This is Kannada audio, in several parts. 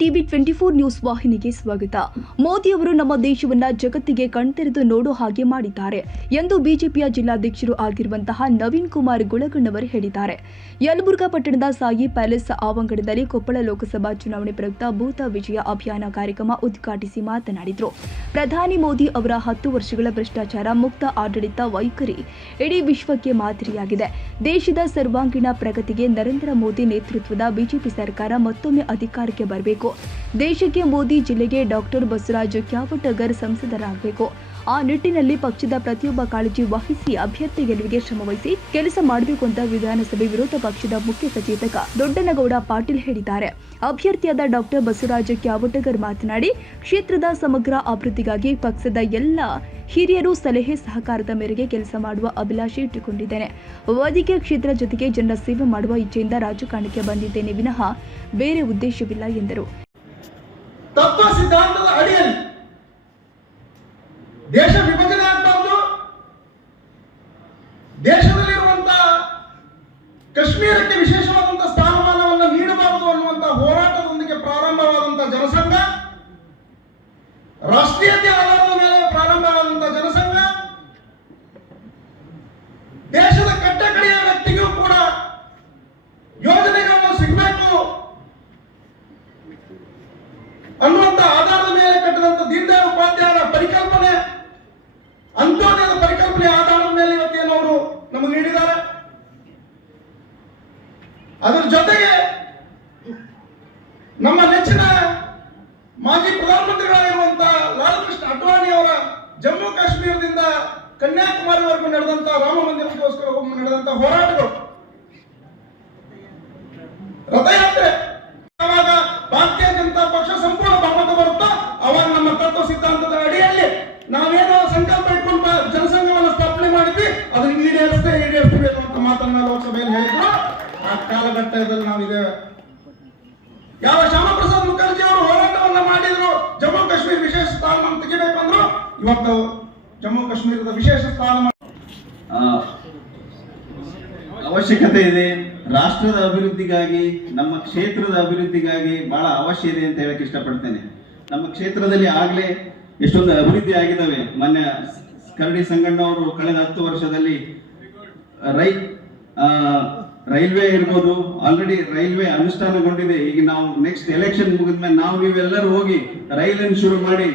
ಟಿವಿ 24 ನ್ಯೂಸ್ ವಾಹಿನಿಗೆ ಸ್ವಾಗತ. ಮೋದಿ ಅವರು ನಮ್ಮ ದೇಶವನ್ನ ಜಗತ್ತಿಗೆ ಕಣ್ತೆರೆದು ನೋಡೋ ಹಾಗೆ ಮಾಡಿದ್ದಾರೆ ಎಂದು ಬಿಜೆಪಿಯ ಜಿಲ್ಲಾಧ್ಯಕ್ಷರು ಆಗಿರುವಂತಹ ನವೀನ್ ಕುಮಾರ್ ಗುಳಗಣ್ಣವರು ಹೇಳಿದ್ದಾರೆ. ಯಲಬುರ್ಗಾ ಪಟ್ಟಣದ ಸಾಯಿ ಪ್ಯಾಲೇಸ್ ಆವರಣದಲ್ಲಿ ಕೊಪ್ಪಳ ಲೋಕಸಭಾ ಚುನಾವಣೆ ಪ್ರಯುಕ್ತ ಬೂತ ವಿಜಯ ಅಭಿಯಾನ ಕಾರ್ಯಕ್ರಮ ಉದ್ಘಾಟಿಸಿ ಮಾತನಾಡಿದರು. ಪ್ರಧಾನಿ ಮೋದಿ ಅವರ 10 ವರ್ಷಗಳ ಭ್ರಷ್ಟಾಚಾರ ಮುಕ್ತ ಆಡಳಿತ ವೈಖರಿ ಇಡೀ ವಿಶ್ವಕ್ಕೆ ಮಾದರಿಯಾಗಿದೆ. ದೇಶದ ಸರ್ವಾಂಗೀಣ ಪ್ರಗತಿಗೆ ನರೇಂದ್ರ ಮೋದಿ ನೇತೃತ್ವದ ಬಿಜೆಪಿ ಸರ್ಕಾರ ಮತ್ತೊಮ್ಮೆ ಅಧಿಕಾರಕ್ಕೆ ಬರಬೇಕು. ದೇಶಕ್ಕೆ ಮೋದಿ ಜಿಲ್ಲೆಗೆ ಡಾಕ್ಟರ್ ಬಸವರಾಜ ಕ್ಯಾವಟಗರ್ ಸಂಸದರಾಗಬೇಕು. ಆ ನಿಟ್ಟಿನಲ್ಲಿ ಪಕ್ಷದ ಪ್ರತಿಯೊಬ್ಬ ಕಾಳಜಿ ವಹಿಸಿ ಅಭ್ಯರ್ಥಿ ಗೆಲುವಿಗೆ ಶ್ರಮವಹಿಸಿ ಕೆಲಸ ಮಾಡಬೇಕು ಅಂತ ವಿಧಾನಸಭೆ ವಿರೋಧ ಪಕ್ಷದ ಮುಖ್ಯ ಸಚೇತಕ ದೊಡ್ಡನಗೌಡ ಪಾಟೀಲ್ ಹೇಳಿದ್ದಾರೆ. ಅಭ್ಯರ್ಥಿಯಾದ ಡಾಕ್ಟರ್ ಬಸವರಾಜ ಕ್ಯಾವಟಗರ್ ಮಾತನಾಡಿ, ಕ್ಷೇತ್ರದ ಸಮಗ್ರ ಅಭಿವೃದ್ಧಿಗಾಗಿ ಪಕ್ಷದ ಎಲ್ಲ ಹಿರಿಯರು ಸಲಹೆ ಸಹಕಾರದ ಮೇರೆಗೆ ಕೆಲಸ ಮಾಡುವ ಅಭಿಲಾಷೆ ಇಟ್ಟುಕೊಂಡಿದ್ದೇನೆ. ವೈದ್ಯಕೀಯ ಕ್ಷೇತ್ರ ಜೊತೆಗೆ ಜನರ ಸೇವೆ ಮಾಡುವ ಇಚ್ಛೆಯಿಂದ ರಾಜಕಾರಣಕ್ಕೆ ಬಂದಿದ್ದೇನೆ ವಿನಃ ಬೇರೆ ಉದ್ದೇಶವಿಲ್ಲ ಎಂದರು. ತತ್ವ ಸಿದ್ಧಾಂತದ ಅಡಿಯಲ್ಲಿ ದೇಶ ವಿಭಜನೆ ಆಗಬಾರದು, ದೇಶದಲ್ಲಿರುವಂತಹ ಕಾಶ್ಮೀರಕ್ಕೆ ವಿಶೇಷವಾದಂತಹ ಸ್ಥಾನಮಾನವನ್ನು ನೀಡಬಾರದು ಅನ್ನುವಂತಹ ಹೋರಾಟದೊಂದಿಗೆ ಪ್ರಾರಂಭವಾದಂತಹ ಜನಸಂಘ, ರಾಷ್ಟ್ರೀಯತೆ ಆಧಾರದ ಮೇಲೆ ಪ್ರಾರಂಭವಾದಂತಹ ಜನಸಂಘ, ದೇಶದ ಕಟ್ಟಕಡೆಯ ವ್ಯಕ್ತಿಗೂ ಕೂಡ ಯೋಜನೆಗಳನ್ನು ಸಿಗಬೇಕು ಅನ್ನುವಂತ ಆಧಾರದ ಮೇಲೆ ಕಟ್ಟಿದಂತ ದೀನ್ ದಯಾಳ್ ಉಪಾಧ್ಯಾಯರ ಪರಿಕಲ್ಪನೆ, ಅಂತ್ಯೋದಯದ ಪರಿಕಲ್ಪನೆ ಆಧಾರದ ಮೇಲೆ ಇವತ್ತೇನು ಅವರು ನಮಗೆ ನೀಡಿದ್ದಾರೆ. ಅದರ ಜೊತೆಗೆ ನಮ್ಮ ನೆಚ್ಚಿನ ಮಾಜಿ ಪ್ರಧಾನಮಂತ್ರಿಗಳಾಗಿರುವಂತಹ ಲಾಲ್ ಕೃಷ್ಣ ಅಡ್ವಾಣಿ ಅವರ ಜಮ್ಮು ಕಾಶ್ಮೀರದಿಂದ ಕನ್ಯಾಕುಮಾರಿವರೆಗೂ ನಡೆದಂತಹ ರಾಮ ಮಂದಿರಕ್ಕೋಸ್ಕರ ನಡೆದಂತಹ ಹೋರಾಟಗಳು, ರಥಯಾತ್ರೆ, ಯಾವಾಗ ಭಾರತೀಯ ಜನತಾ ಪಕ್ಷ ಸಂಪೂರ್ಣ ಬಹುಮತ ಬರುತ್ತೋ ಅವಾಗ ನಮ್ಮ ತತ್ವ ಸಿದ್ಧಾಂತದ ಅಡಿಯಲ್ಲಿ ನಾವೇನೋ ಸಂಕಲ್ಪ ಇಟ್ಕೊಂಡು ಜನಸಂಘವನ್ನು ಸ್ಥಾಪನೆ ಮಾಡಿದ್ವಿ, ಅದನ್ನು ಈಡೇರಿಸ್ತೀವಿ ಅನ್ನುವಂತ ಮಾತನ್ನ ಲೋಕಸಭೆಯಲ್ಲಿ ಹೇಳಿದ್ರು. ಆ ಕಾಲಘಟ್ಟದಲ್ಲಿ ನಾವಿದ್ದೇವೆ. ಯಾವ ಶ್ಯಾಮಪ್ರಸಾದ್ ಮುಖರ್ಜಿ ಅವರು ಹೋರಾಟವನ್ನ ಮಾಡಿದ್ರು, ಜಮ್ಮು ಕಾಶ್ಮೀರ ವಿಶೇಷ ಸ್ಥಾನಮಾನ ತೆಗಿಬೇಕಂದ್ರು, ಇವತ್ತು ಜಮ್ಮು ಕಾಶ್ಮೀರದ ವಿಶೇಷ ಸ್ಥಾನಮಾನ ಅವಶ್ಯಕತೆ ಇದೆ. ರಾಷ್ಟ್ರದ ಅಭಿವೃದ್ಧಿಗಾಗಿ, ನಮ್ಮ ಕ್ಷೇತ್ರದ ಅಭಿವೃದ್ಧಿಗಾಗಿ ಬಹಳ ಅವಶ್ಯ ಇದೆ ಅಂತ ಹೇಳಕ್ ಇಷ್ಟಪಡ್ತೇನೆ. ನಮ್ಮ ಕ್ಷೇತ್ರದಲ್ಲಿ ಆಗ್ಲೇ ಎಷ್ಟೊಂದು ಅಭಿವೃದ್ಧಿ ಆಗಿದ್ದಾವೆ. ಮೊನ್ನೆ ಕರಡಿ ಸಂಗಣ್ಣ ಅವರು ಕಳೆದ 10 ವರ್ಷದಲ್ಲಿ ರೈಲ್ವೆ ಇರ್ಬೋದು, ಆಲ್ರೆಡಿ ರೈಲ್ವೆ ಅನುಷ್ಠಾನಗೊಂಡಿದೆ. ಈಗ ನಾವು ನೆಕ್ಸ್ಟ್ ಎಲೆಕ್ಷನ್ ಮುಗಿದ್ಮೇಲೆ ನೀವೆಲ್ಲರೂ ಹೋಗಿ ರೈಲನ್ನು ಶುರು ಮಾಡಿ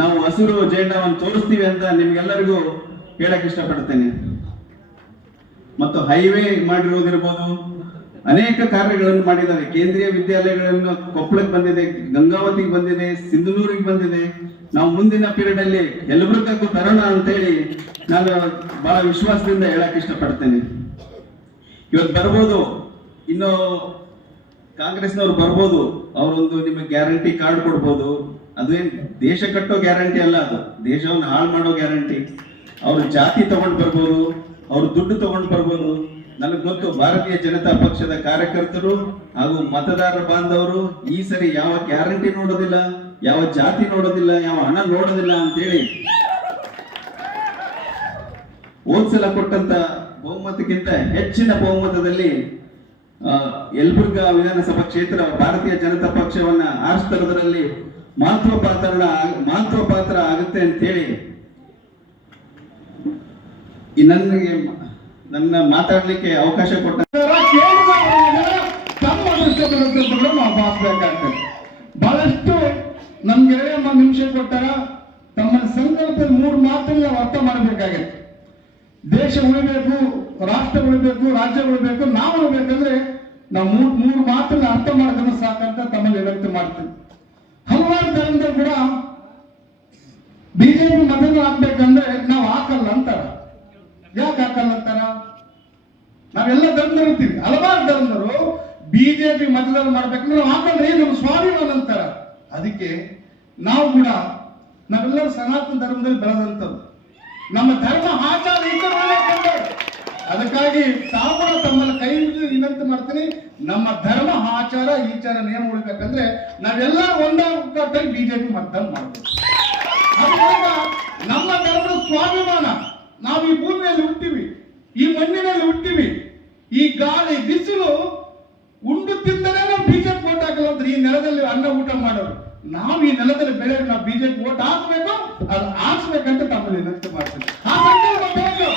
ನಾವು ಹಸಿರು ಜೆಂಡಾವನ್ನು ತೋರಿಸ್ತೀವಿ ಅಂತ ನಿಮ್ಗೆಲ್ಲರಿಗೂ ಹೇಳಕ್ ಇಷ್ಟಪಡ್ತೇನೆ. ಮತ್ತು ಹೈವೇ ಮಾಡಿರೋದಿರ್ಬೋದು, ಅನೇಕ ಕಾರ್ಯಗಳನ್ನು ಮಾಡಿದ್ದಾರೆ. ಕೇಂದ್ರೀಯ ವಿದ್ಯಾಲಯಗಳನ್ನು ಕೊಪ್ಪಳಕ್ಕೆ ಬಂದಿದೆ, ಗಂಗಾವತಿಗೆ ಬಂದಿದೆ, ಸಿಂಧನೂರಿಗೆ ಬಂದಿದೆ. ನಾವು ಮುಂದಿನ ಪೀರಿಯಡ್ ಅಲ್ಲಿ ಯಲಬುರ್ಗಕ್ಕೂ ತರೋಣ ಅಂತೇಳಿ ನಾನು ಬಹಳ ವಿಶ್ವಾಸದಿಂದ ಹೇಳಕ್ ಇಷ್ಟಪಡ್ತೇನೆ. ಇವತ್ತು ಬರ್ಬೋದು, ಇನ್ನು ಕಾಂಗ್ರೆಸ್ನವ್ರು ಬರ್ಬೋದು, ಅವರೊಂದು ನಿಮಗೆ ಗ್ಯಾರಂಟಿ ಕಾರ್ಡ್ ಕೊಡ್ಬೋದು. ಅದೇನ್ ದೇಶ ಕಟ್ಟೋ ಗ್ಯಾರಂಟಿ ಅಲ್ಲ, ಅದು ದೇಶವನ್ನು ಹಾಳು ಮಾಡೋ ಗ್ಯಾರಂಟಿ. ಅವ್ರು ಜಾತಿ ತಗೊಂಡು ಬರ್ಬೋದು, ಅವ್ರು ದುಡ್ಡು ತಗೊಂಡು ಬರ್ಬೋದು. ನನಗೆ ಗೊತ್ತು, ಭಾರತೀಯ ಜನತಾ ಪಕ್ಷದ ಕಾರ್ಯಕರ್ತರು ಹಾಗೂ ಮತದಾರ ಬಾಂಧವರು ಈ ಸರಿ ಯಾವ ಗ್ಯಾರಂಟಿ ನೋಡೋದಿಲ್ಲ, ಯಾವ ಜಾತಿ ನೋಡೋದಿಲ್ಲ, ಯಾವ ಹಣ ನೋಡೋದಿಲ್ಲ ಅಂತೇಳಿ ಹೋದ್ಸಲ ಕೊಟ್ಟಂತ ಬಹುಮತಕ್ಕಿಂತ ಹೆಚ್ಚಿನ ಬಹುಮತದಲ್ಲಿ ಯಲಬುರ್ಗಾ ವಿಧಾನಸಭಾ ಕ್ಷೇತ್ರ ಭಾರತೀಯ ಜನತಾ ಪಕ್ಷವನ್ನ ಆರಿಸ್ತರೋದ್ರಲ್ಲಿ ಮಹತ್ವ ಪಾತ್ರ ಆಗುತ್ತೆ ಅಂತೇಳಿ ನನ್ನ ಮಾತಾಡ್ಲಿಕ್ಕೆ ಅವಕಾಶ ಕೊಟ್ಟ ನಾವು ಭಾವಿಸಬೇಕಾಗ್ತದೆ. ಬಹಳಷ್ಟು ನಮ್ಗೆ 2 ನಿಮಿಷ ಕೊಟ್ಟಾಗ ತಮ್ಮ ಸಂಕಲ್ಪದ 3 ಮಾತನ್ನು ನಾವು ಅರ್ಥ ಮಾಡಬೇಕಾಗಿದೆ. ದೇಶ ಉಳಿಬೇಕು, ರಾಷ್ಟ್ರ ಉಳಿಬೇಕು, ರಾಜ್ಯ ಉಳಿಬೇಕು, ನಾವು ಉಳಿಬೇಕಂದ್ರೆ ನಾವು 3 ಮಾತನ್ನ ಅರ್ಥ ಮಾಡ್ಕೊಂಡು ಸಾಕಂತ ತಮ್ಮಲ್ಲಿ ವಿನಂತಿ ಮಾಡ್ತೀವಿ. ಹಲವಾರು ಜನರಿಂದ ಕೂಡ ಬಿಜೆಪಿ ಮತದಾನ ಹಾಕ್ಬೇಕಂದ್ರೆ ನಾವು ಹಾಕಲ್ಲ ಅಂತಾರ. ಯಾಕೆ ಹಾಕಲ್ಲ ಅಂತಾರ? ನಾವೆಲ್ಲ ಧರ್ಮರು ಇರ್ತೀವಿ, ಹಲವಾರು ಧರ್ಮರು ಬಿಜೆಪಿ ಮತದಾನ ಮಾಡ್ಬೇಕಂದ್ರೆ ನಾವು ಹಾಕಂದ್ರೆ ನಮ್ಮ ಸ್ವಾಭಿಮಾನ ಅಂತಾರ. ಅದಕ್ಕೆ ನಾವು ಕೂಡ ನಾವೆಲ್ಲರೂ ಸನಾತನ ಧರ್ಮದಲ್ಲಿ ಬೆಳೆದಂಥವ್ರು, ನಮ್ಮ ಧರ್ಮ ಆಚಾರ ಅದಕ್ಕಾಗಿ ತಾವು ಕೂಡ ತಮ್ಮನ್ನ ಕೈ ಹಿಡಿದು ವಿನಂತಿ ಮಾಡ್ತೀನಿ, ನಮ್ಮ ಧರ್ಮ ಆಚಾರ ಈಚಾರ ನಿಯಮ ಉಳಿಬೇಕಂದ್ರೆ ನಾವೆಲ್ಲ ಒಂದಾಗಿ ಬಿಜೆಪಿ ಮತದಾನ ಮಾಡ್ಬೇಕು. ನಮ್ಮ ಧರ್ಮದ ಸ್ವಾಭಿಮಾನ, ನಾವು ಈ ಭೂಮಿಯಲ್ಲಿ ಹುಟ್ಟಿವಿ, ಈ ಮಣ್ಣಿನಲ್ಲಿ ಹುಟ್ಟಿವಿ, ಈ ಗಾಳಿ ಬಿಸಿಲು ಉಂಡು ತಿಂದರೆ ನಾವು ಬಿಜೆಪಿ ವೋಟ್ ಹಾಕಲ್ಲ ಅಂದ್ರೆ ನೆಲದಲ್ಲಿ ಅನ್ನ ಊಟ ಮಾಡೋರು. ನಾವು ಈ ನೆಲದಲ್ಲಿ ಬೆಳೆ ನಾವು ಬಿಜೆಪಿ ಓಟ್ ಹಾಕ್ಬೇಕು, ಅದು ಹಾಕ್ಸ್ಬೇಕಂತ ತಮ್ಮಲ್ಲಿ ವಿನಂತಿ ಮಾಡ್ತೀನಿ. ಆ ಸಂದರ್ಭ ಬೇಕು.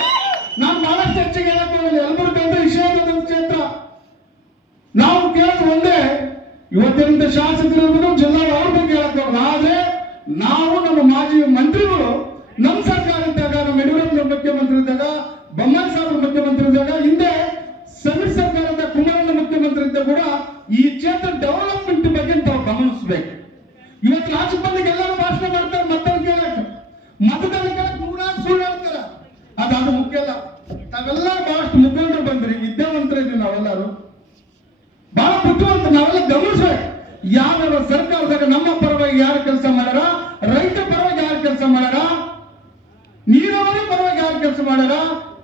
ನಾನು ಬಹಳಷ್ಟು ಹೆಚ್ಚಿಗೆ ಹೇಳಕ್ಕೆ ಯಲಬುರ್ಗಿ ಅಂದ್ರೆ ವಿಷಯದ ಕ್ಷೇತ್ರ. ನಾವು ಕೇಳೋದು ಒಂದೇ, ಇವತ್ತಿನ ಶಾಸಕರು ಜಿಲ್ಲಾ ಅವ್ರ ಬಗ್ಗೆ ಹೇಳಕ್ಕೆ ಆದ್ರೆ ನಾವು ನಮ್ಮ ಮಾಜಿ ಮಂತ್ರಿಗಳು ನಮ್ಮ ಸರ್ಕಾರ ಇದ್ದಾಗ, ನಮ್ಮ ಯಡಿಯೂರಪ್ಪ ಮುಖ್ಯಮಂತ್ರಿ ಇದ್ದಾಗ, ಬೊಮ್ಮಾಯಿ ಸಾಹೇಬ್ ಮುಖ್ಯಮಂತ್ರಿ ಇದ್ದಾಗ, ಹಿಂದೆ ಸಮ್ಮಿಶ್ರ ಸರ್ಕಾರದ ಕುಮಾರಣ್ಣ ಮುಖ್ಯಮಂತ್ರಿ ಇದ್ದಾಗ ಕೂಡ ಈ ಕ್ಷೇತ್ರ ಡೆವಲಪ್ಮೆಂಟ್ ಬಗ್ಗೆ ತಾವು ಗಮನಿಸಬೇಕು. ಇವತ್ತು ರಾಜ್ಯಪಾಲಿಗೆ ಎಲ್ಲರೂ ಭಾಷಣ ಮಾಡ್ತಾರೆ, ಮತದಾನ ಕೇಳಕ್ಕೆ ನೂರಾರು ಸುಳ್ಳು ಹೇಳ್ತಾರೆ. ಅದು ಮುಖ್ಯ ಅಲ್ಲ. ತಾವೆಲ್ಲ ಬಹಳಷ್ಟು ಮುಖಂಡರು ಬಂದ್ರಿ, ವಿದ್ಯಾವಂತರ ಇದ್ವಿ ನಾವೆಲ್ಲರೂ, ಬಹಳ ಬುದ್ಧಿವಂತ. ನಾವೆಲ್ಲ ಗಮನಿಸ್ಬೇಕು. ಯಾವ ಸರ್ಕಾರದಾಗ ನಮ್ಮ ಪರವಾಗಿ ಯಾರು ಕೆಲಸ ಮಾಡ್ಯಾರ, ರೈತ ಪರವಾಗಿ ಯಾರು ಕೆಲಸ ಮಾಡ್ಯಾರ, ನೀರಾವರಿ ಪರವಾಗಿ ಯಾರು ಕೆಲಸ ಮಾಡ್ಯಾರ,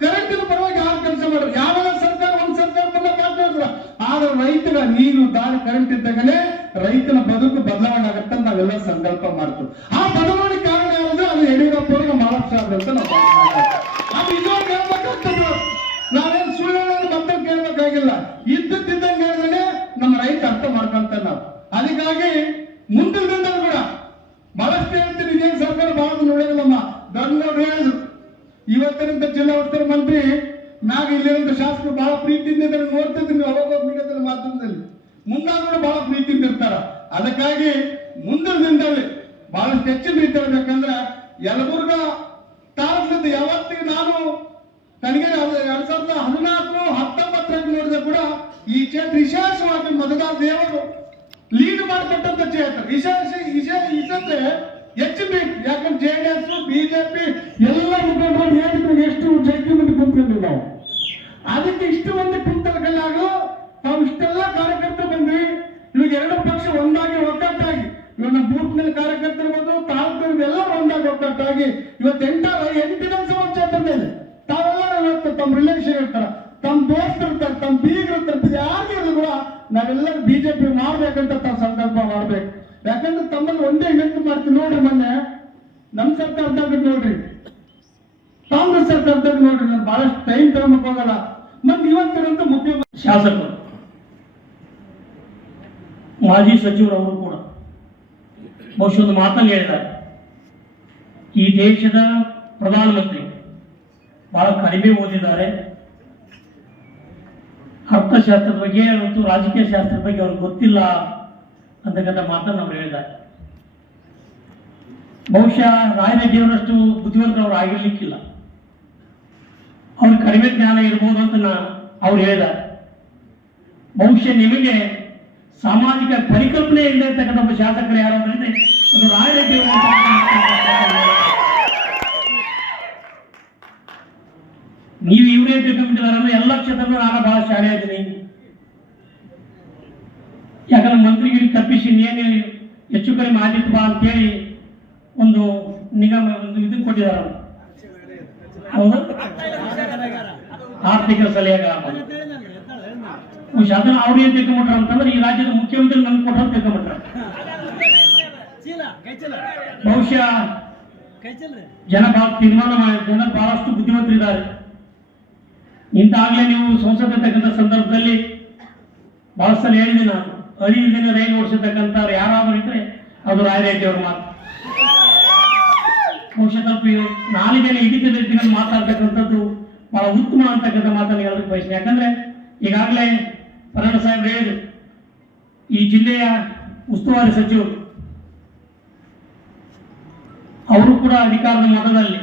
ಕರೆಂಟಿನ ಪರವಾಗಿ ಯಾರು ಕೆಲಸ ಮಾಡ್ಯಾರ. ಯಾವೆಲ್ಲ ಸರ್ಕಾರ ಒಂದ್ ಸರ್ಕಾರ ಬಂದ ಮಾತಾಡಿದ್ರ, ಆದ್ರೆ ರೈತರ ನೀರು ದಾರಿ ಕರೆಂಟ್ ಇದ್ದಾಗಲೇ ರೈತನ ಬದುಕು ಬದಲಾವಣೆ ಆಗತ್ತ ನಾವೆಲ್ಲ ಸಂಕಲ್ಪ ಮಾಡ್ತೀವಿ. ಆ ಬದಲಾವಣೆ ಕಾರಣ ಯಾವುದು? ಅದು ಯಡಿಯೂರಪ್ಪ ಅವರು ಮಹಾರಾಷ್ಟ್ರ ಅಂತ ನಾವು ಅದು ಇನ್ನೊಂದು ಹೇಳ್ಬೇಕಾಗ್ತದೆ. ನಾವೇನು ಸುಳ್ಳು ಹೇಳೋದು ಮತ್ತೆ ಕೇಳ್ಬೇಕಾಗಿಲ್ಲ. ಇದ್ದಂಗೆ ಹೇಳಿದ್ರೆ ನಮ್ಮ ರೈತ ಅರ್ಥ ಮಾಡ್ಕೊಂತ ನಾವು. ಅದಕ್ಕಾಗಿ ಮುಂದಿನ ದಿನದಲ್ಲಿ ಕೂಡ ಬಹಳಷ್ಟು ಹೇಳ್ತೀನಿ. ಇದೇನು ಸರ್ಕಾರ ಬಹಳ ನೋಡಿಲ್ಲಮ್ಮ, ದೊಡ್ಡ ಹೇಳಿದ್ರು. ಇವತ್ತಿನಿಂದ ಜಿಲ್ಲಾ ಉಸ್ತುವಾರಿ ಮಂತ್ರಿ ನಾಗ ಇಲ್ಲಿರುವಂತ ಶಾಸಕರು ಬಹಳ ಪ್ರೀತಿಯಿಂದ ಇದನ್ನು ನೋಡ್ತಿದ್ದೀನಿ. ಅವಾಗ ಮೀಡಿಯಾದಲ್ಲಿ ಮಾಧ್ಯಮದಲ್ಲಿ ಮುಂದಾದ್ರೂ ಬಹಳ ಪ್ರೀತಿಯಿಂದ ಇರ್ತಾರ. ಅದಕ್ಕಾಗಿ ಮುಂದಿನ ದಿನದಲ್ಲಿ ಬಹಳಷ್ಟು ಹೆಚ್ಚಿನ ರೀತಿ ಹೇಳ್ಬೇಕಂದ್ರೆ ಯಲಬುರ್ಗ ತಾಲೂಕಿನಿಂದ ಯಾವತ್ತಿಗೆ ನಾನು ನನಗೆ 2014-19 ನೋಡಿದ ಕೂಡ ಈ ಕ್ಷೇತ್ರ ವಿಶೇಷವಾಗಿ ಮತದಾರ ದೇವರು ಲೀಡ್ ಮಾಡಿಕೊಟ್ಟಂತ ಕ್ಷೇತ್ರ ವಿಶೇಷತೆ ಹೆಚ್ಚು ಬೇಕು. ಯಾಕಂದ್ರೆ JDS ಬಿಜೆಪಿ ಎಲ್ಲ ಮುಖಂಡರು ಹೇಳಿದ್ರು ಎಷ್ಟು ಜಗ್ಗಿ ಮಂದಿ ಕುಂತ್ಕೊಂಡ್ವಿ ನಾವು. ಅದಕ್ಕೆ ಇಷ್ಟು ಮಂದಿ ಕುಂತಲ್ಲಾಗಲು ನಾವು ಇಷ್ಟೆಲ್ಲ ಕಾರ್ಯಕರ್ತರು ಬಂದ್ವಿ. ಇವಾಗ ಎರಡು ಪಕ್ಷ ಒಂದಾಗಿ ಒಗ್ಗಟ್ಟಾಗಿ ಇವಾಗ ಬೂತ್ ಮೇಲೆ ಕಾರ್ಯಕರ್ತರು ತಾಲೂಕು ಎಲ್ಲ ಒಂದಾಗಿ ಒಗ್ಗಟ್ಟಾಗಿ ಇವತ್ತು 8 ವಿಧಾನಸಭಾ ಕ್ಷೇತ್ರದಲ್ಲಿ ತಾವೆಲ್ಲ ಇವತ್ತು ತಮ್ಮ ರಿಲೇಷನ್ ಇರ್ತಾರ, ತಮ್ಮ ದೋಸ್ತರು ಇರ್ತಾರೆ, ತಮ್ಮ ಬೀಗರು ಇರ್ತಾರೆ, ಯಾರಿಗೂ ಕೂಡ ನಾವೆಲ್ಲರೂ ಬಿಜೆಪಿ ಮಾಡ್ಬೇಕಂತ ತಾವು ಸಂಕಲ್ಪ ಮಾಡ್ಬೇಕು. ಯಾಕಂದ್ರೆ ತಮ್ಮಲ್ಲಿ ಒಂದೇ ವಿನಂತಿ ಮಾಡ್ತೀವಿ. ನೋಡ್ರಿ, ಮೊನ್ನೆ ನಮ್ಮ ಸರ್ಕಾರದಾಗ ನೋಡ್ರಿ, ಕಾಂಗ್ರೆಸ್ ಸರ್ಕಾರದಾಗ ನೋಡ್ರಿ, ನಾನು ಬಹಳಷ್ಟು ಟೈಮ್ ತಗೊಂಬಕ್ ಹೋಗಲ್ಲ. ಮತ್ತೆ ಇವತ್ತಿನಂತ ಮುಖ್ಯಮಂತ್ರಿ ಶಾಸಕರು ಮಾಜಿ ಸಚಿವರು ಅವರು ಕೂಡ ಬಹುಶಃ ಒಂದು ಮಾತನ್ನು ಹೇಳಿದ್ದಾರೆ. ಈ ದೇಶದ ಪ್ರಧಾನಮಂತ್ರಿ ಬಹಳ ಕಡಿಮೆ ಓದಿದ್ದಾರೆ, ಅರ್ಥಶಾಸ್ತ್ರದ ಬಗ್ಗೆ ಮತ್ತು ರಾಜಕೀಯ ಶಾಸ್ತ್ರದ ಬಗ್ಗೆ ಅವ್ರಿಗೆ ಗೊತ್ತಿಲ್ಲ ಅಂತಕ್ಕಂಥ ಮಾತನ್ನು ಅವರು ಹೇಳಿದ್ದಾರೆ. ಬಹುಶಃ ರಾಯರೆಡ್ಡಿಯವರಷ್ಟು ಬುದ್ಧಿವಂತರು ಅವರು ಆಗಿರ್ಲಿಕ್ಕಿಲ್ಲ, ಅವ್ರಿಗೆ ಕಡಿಮೆ ಜ್ಞಾನ ಇರ್ಬೋದು ಅಂತ ಅವ್ರು ಹೇಳಿದ್ದಾರೆ. ಬಹುಶಃ ನಿಮಗೆ ಸಾಮಾಜಿಕ ಪರಿಕಲ್ಪನೆ ಇಲ್ಲ ಅಂತಕ್ಕಂಥ ಒಬ್ಬ ಶಾಸಕರು ಯಾರು ಅಂದ್ರೆ ಅದು ರಾಯರೆಡ್ಡಿ. ನೀವು ಇವರೇ ತಿಳ್ಕೊಂಡ್ಬಿಟ್ಟಿದ್ದಾರೆ. ಎಲ್ಲ ಕ್ಷೇತ್ರಗಳು ನಾನು ಬಹಳ ಶಾಲೆ ಇದ್ದೀನಿ, ಯಾಕಂದ್ರೆ ಮಂತ್ರಿಗಿರಿ ತಪ್ಪಿಸಿ ನೀನು ಹೆಚ್ಚು ಕಡಿಮೆ ಆಗಿತ್ತು ಬಾ ಅಂತೇಳಿ ಒಂದು ನಿಗಮ ಒಂದು ಇದನ್ನು ಕೊಟ್ಟಿದ್ದಾರೆ. ಹೌದು, ಆರ್ಥಿಕ ಸಲಹೆಗಾರ ಅದನ್ನ ಅವ್ರು ಏನ್ ತಿಳ್ಕೊಂಬಿಟ್ರ ಅಂತಂದ್ರೆ ಈ ರಾಜ್ಯದ ಮುಖ್ಯಮಂತ್ರಿ ನಮ್ಗೆ ಕೊಟ್ಟರು ತಿಳ್ಕೊಂಬಿಟ್ರ. ಬಹುಶಃ ಜನ ಬಹಳ ತೀರ್ಮಾನ ಮಾಡಿ, ಜನ ಬಹಳಷ್ಟು ಬುದ್ಧಿವಂತರಿದ್ದಾರೆ. ಇಂತಾಗಲೇ ನೀವು ಸಂಸದತಕ್ಕಂಥ ಸಂದರ್ಭದಲ್ಲಿ ಬಹಳ ಸಲ ಹೇಳಿದ್ದೀನಿ ನಾನು, ಅರಿವಿದ್ದೇನೆ ರೈಲು ಓಡಿಸತಕ್ಕಂಥ ಯಾರಾದರೂ ಇದ್ರೆ ಅದು ರಾಯರೆಡ್ಡಿ ಅವ್ರ ಮಾತು. ಬಹುಶಃ ಸ್ವಲ್ಪ ನಾಲಿಗೆನೆ ಹಿಡಿತದ ಮಾತಾಡ್ತಕ್ಕಂಥದ್ದು ಬಹಳ ಉತ್ತಮ ಅಂತಕ್ಕಂಥ ಮಾತನ್ನು ಹೇಳೋದಕ್ಕೆ ಬಯಸ್ತೀನಿ. ಯಾಕಂದ್ರೆ ಈಗಾಗಲೇ ಪರಣ ಸಾಹೇಬ್ ಹೇಳಿದ್ರು, ಈ ಜಿಲ್ಲೆಯ ಉಸ್ತುವಾರಿ ಸಚಿವರು ಅವರು ಕೂಡ ಅಧಿಕಾರದ ಮತದಲ್ಲಿ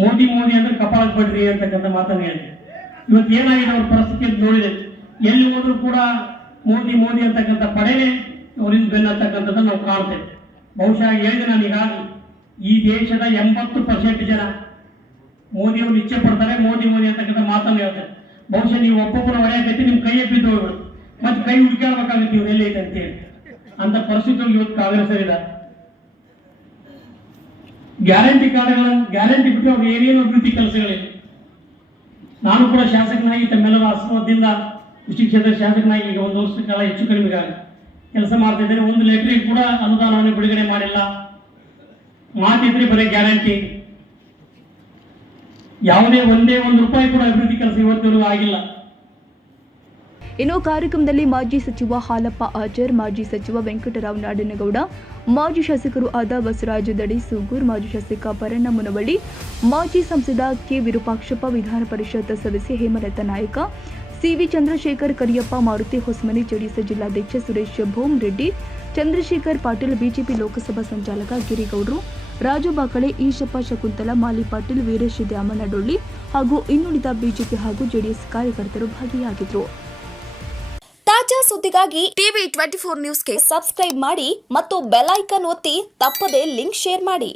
ಮೋದಿ ಅಂದ್ರೆ ಕಪಾಳಕ್ಕೆ ಪಡ್ರಿ ಅಂತಕ್ಕಂಥ ಮಾತನ್ನು ಹೇಳಿದ್ರು. ಇವತ್ತು ಏನಾಗಿದೆ ಅವ್ರ ಪರಿಸ್ಥಿತಿ ಅಂತ ನೋಡಿದೆ, ಎಲ್ಲಿ ಹೋದ್ರು ಕೂಡ ಮೋದಿ ಅಂತಕ್ಕಂಥ ಪಡೆನೇ ಅವರಿಂದ ಬೆನ್ನತಕ್ಕಂಥದ್ದು ನಾವು ಕಾಣ್ತೇವೆ. ಬಹುಶಃ ಹೇಳಿದೆ ನಾನು ಈಗಾಗಲೇ, ಈ ದೇಶದ 80% ಜನ ಮೋದಿಯವರು ಇಚ್ಛೆ ಪಡ್ತಾರೆ, ಮೋದಿ ಅಂತಕ್ಕಂಥ ಮಾತನ್ನು ಹೇಳ್ತಾರೆ. ಬಹುಶಃ ನೀವು ಒಬ್ಬೊಬ್ಬರು ಹೊಡೆಯಕೈತಿ ನಿಮ್ಮ ಕೈಯೇ ಬಿದ್ದು ಹೋಗ್ಬಿಡು, ಮತ್ತೆ ಕೈ ಹುಡುಕಾಡ್ಬೇಕಾಗುತ್ತೆ ಇವ್ರು ಎಲ್ಲೈತೆ ಅಂತೇಳಿ. ಅಂತ ಪರಿಸ್ಥಿತಿ ಇವತ್ತು ಕಾಂಗ್ರೆಸ್ ಇದೆ. ಗ್ಯಾರಂಟಿ ಕಾರ್ಡ್ಗಳನ್ನು ಗ್ಯಾರಂಟಿ ಬಿಟ್ಟು ಅವ್ರು ಏನೇನು ಅಭಿವೃದ್ಧಿ ಕೆಲಸಗಳಿವೆ. ನಾನು ಕೂಡ ಶಾಸಕನಾಗಿ ತಮ್ಮೆಲ್ಲರ ಆಶೀರ್ವಾದದಿಂದ ಕೃಷಿ ಕ್ಷೇತ್ರ ಶಾಸಕನಾಗಿ ಈಗ 1 ವರ್ಷ ಕಾಲ ಹೆಚ್ಚು ಕಡಿಮೆ ಕೆಲಸ ಮಾಡ್ತಾ ಇದ್ದೇನೆ. ಒಂದು ಲೆಟ್ರಿಗೆ ಕೂಡ ಅನುದಾನವನ್ನು ಬಿಡುಗಡೆ ಮಾಡಿಲ್ಲ. ಮಾತಿದ್ರೆ ಬರೀ ಗ್ಯಾರಂಟಿ, ಯಾವುದೇ ಒಂದೇ 1 ರೂಪಾಯಿ ಕೂಡ ಅಭಿವೃದ್ಧಿ ಕೆಲಸ ಇವತ್ತಿಗೂ ಆಗಿಲ್ಲ. ಇನ್ನು ಕಾರ್ಯಕ್ರಮದಲ್ಲಿ ಮಾಜಿ ಸಚಿವ ಹಾಲಪ್ಪ ಆಚಾರ್, ಮಾಜಿ ಸಚಿವ ವೆಂಕಟರಾವ್ ನಾಡನಗೌಡ, ಮಾಜಿ ಶಾಸಕರು ಆದ ಬಸವರಾಜ ದಡಿ ಸೂಗೂರ್, ಮಾಜಿ ಶಾಸಕ ಪರಣ್ಣ ಮುನವಳ್ಳಿ, ಮಾಜಿ ಸಂಸದ ಕೆ ವಿರೂಪಾಕ್ಷಪ್ಪ, ವಿಧಾನ ಪರಿಷತ್ ಸದಸ್ಯ ಹೇಮಲತಾ ನಾಯಕ, ಸಿವಿ ಚಂದ್ರಶೇಖರ್, ಕರಿಯಪ್ಪ, ಮಾರುತಿ ಹೊಸಮನಿ, ಜೆಡಿಎಸ್ ಜಿಲ್ಲಾಧ್ಯಕ್ಷ ಸುರೇಶ್ ಭೋಮ್ ರೆಡ್ಡಿ, ಚಂದ್ರಶೇಖರ್ ಪಾಟೀಲ್, ಬಿಜೆಪಿ ಲೋಕಸಭಾ ಸಂಚಾಲಕ ಗಿರಿಗೌಡ್ರು, ರಾಜು ಬಾಕಳೆ, ಈಶಪ್ಪ, ಶಕುಂತಲಾ, ಮಾಲಿ ಪಾಟೀಲ್, ವೀರೇಶ್ ದ್ಯಾಮನಡೊಳ್ಳಿ ಹಾಗೂ ಇನ್ನುಳಿದ ಬಿಜೆಪಿ ಹಾಗೂ ಜೆಡಿಎಸ್ ಕಾರ್ಯಕರ್ತರು ಭಾಗಿಯಾಗಿದ್ದರು. ತಾಜಾ ಸುದ್ದಿಗಾಗಿ ಟಿವಿ 24 ನ್ಯೂಸ್ಗೆ ಸಬ್ಸ್ಕ್ರೈಬ್ ಮಾಡಿ ಮತ್ತು ಬೆಲ್ ಐಕಾನ್ ಒತ್ತಿ ತಪ್ಪದೇ ಲಿಂಕ್ ಶೇರ್ ಮಾಡಿ.